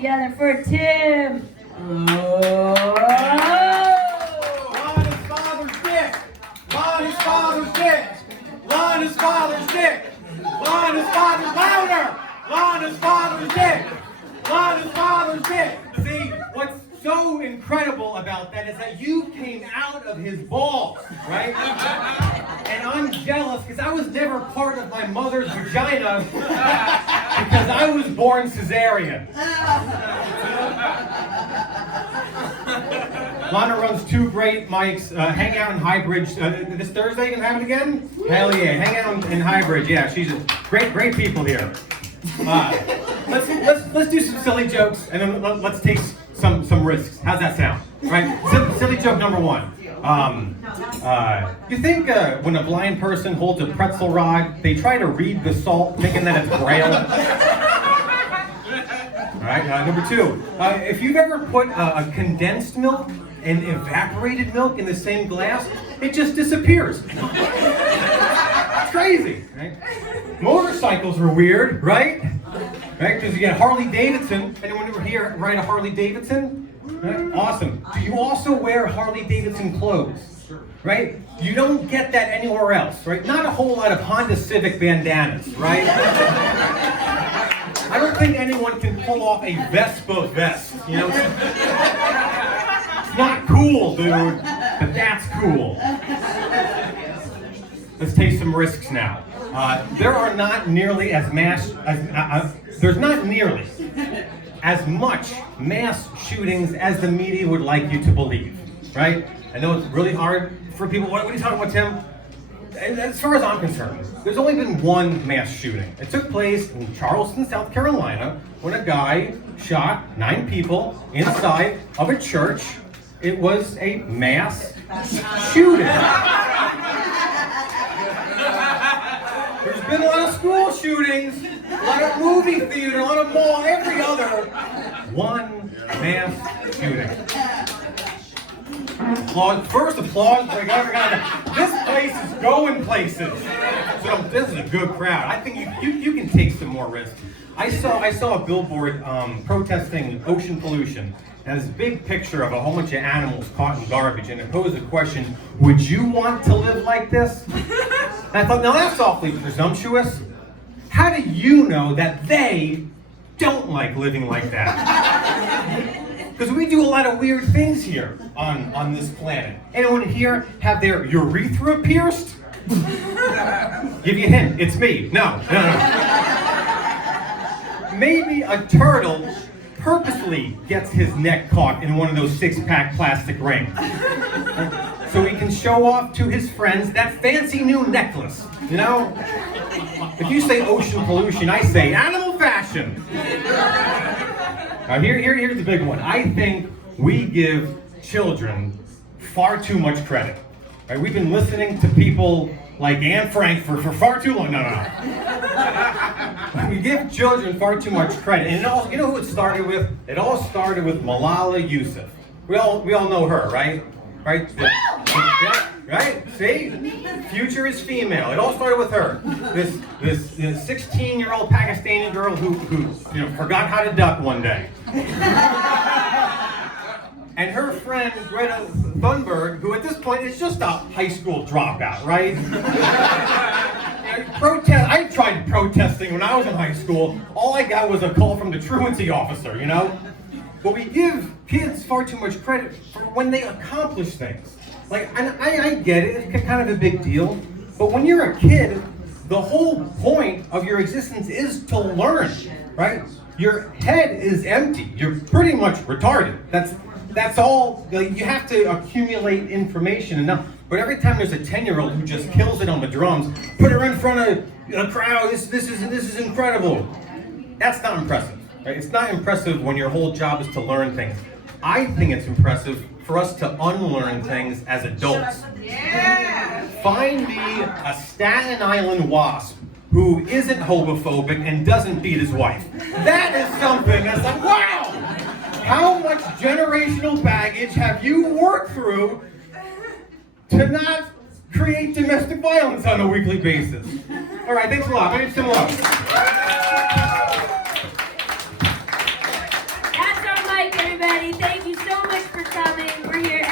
together for Tim. Line his father's dick. Line his father's dick. Line his father's dick. Line his father's louder. Line his father's dick. Line his father's dick. See, what's so incredible about that is that you came out of his balls, right? And I'm jealous because I was never part of my mother's vagina because I was born cesarean. Lana runs 2 great mics. Hang out in Highbridge this Thursday. Gonna have it again? Hell yeah! Hang out in Highbridge. Yeah, she's a great people here. Let's do some silly jokes and then let's take some risks. How's that sound? Right? Silly joke number 1. You think when a blind person holds a pretzel rod, they try to read the salt, thinking that it's braille? All right. Number 2. If you've ever put a condensed milk and evaporated milk in the same glass, it just disappears. It's crazy, right? Motorcycles are weird, right? Right? Because you get Harley Davidson. Anyone ever here ride a Harley Davidson? Right? Awesome. Do you also wear Harley Davidson clothes? Right? You don't get that anywhere else, right? Not a whole lot of Honda Civic bandanas, right? I don't think anyone can pull off a Vespa vest, you know? It's not cool, dude, but that's cool. Let's take some risks now. There are not nearly as there's not nearly as much mass shootings as the media would like you to believe, right? I know it's really hard for people. What are you talking about, Tim? And as far as I'm concerned, there's only been one mass shooting. It took place in Charleston, South Carolina, when a guy shot 9 people inside of a church. It was a mass shooting. There's been a lot of school shootings, a lot of movie theater, a lot of mall, every other. One mass shooting. Applause. First applause. This place is going places. So this is a good crowd. I think you can take some more risks. I saw a billboard protesting ocean pollution. And this big picture of a whole bunch of animals caught in garbage, and it posed the question, would you want to live like this? And I thought, now that's awfully presumptuous. How do you know that they don't like living like that? Because we do a lot of weird things here on this planet. Anyone here have their urethra pierced? Give you a hint, it's me. No. Maybe a turtle purposely gets his neck caught in one of those 6-pack plastic rings. So he can show off to his friends that fancy new necklace, you know? If you say ocean pollution, I say animal fashion. Now here's the big one. I think we give children far too much credit. Right? We've been listening to people like Anne Frank for far too long. No. We give children far too much credit. And you know who it started with? It all started with Malala Yousafzai. We all know her, right? Right? Right? See? Future is female. It all started with her. This 16-year-old Pakistani girl who forgot how to duck one day. And her friend Greta Thunberg, who at this point is just a high school dropout, right? I tried protesting when I was in high school. All I got was a call from the truancy officer, you know? But we give kids far too much credit for when they accomplish things. Like, I get it, it's kind of a big deal. But when you're a kid, the whole point of your existence is to learn, right? Your head is empty. You're pretty much retarded. That's all. You have to accumulate information enough. But every time there's a 10-year-old who just kills it on the drums, put her in front of a crowd. This is incredible. That's not impressive. Right? It's not impressive when your whole job is to learn things. I think it's impressive for us to unlearn things as adults. Yeah. Find me a Staten Island wasp who isn't homophobic and doesn't beat his wife. That is something that's like, wow! How much generational baggage have you worked through to not create domestic violence on a weekly basis? All right, thanks a lot. My name's Tim Lowe.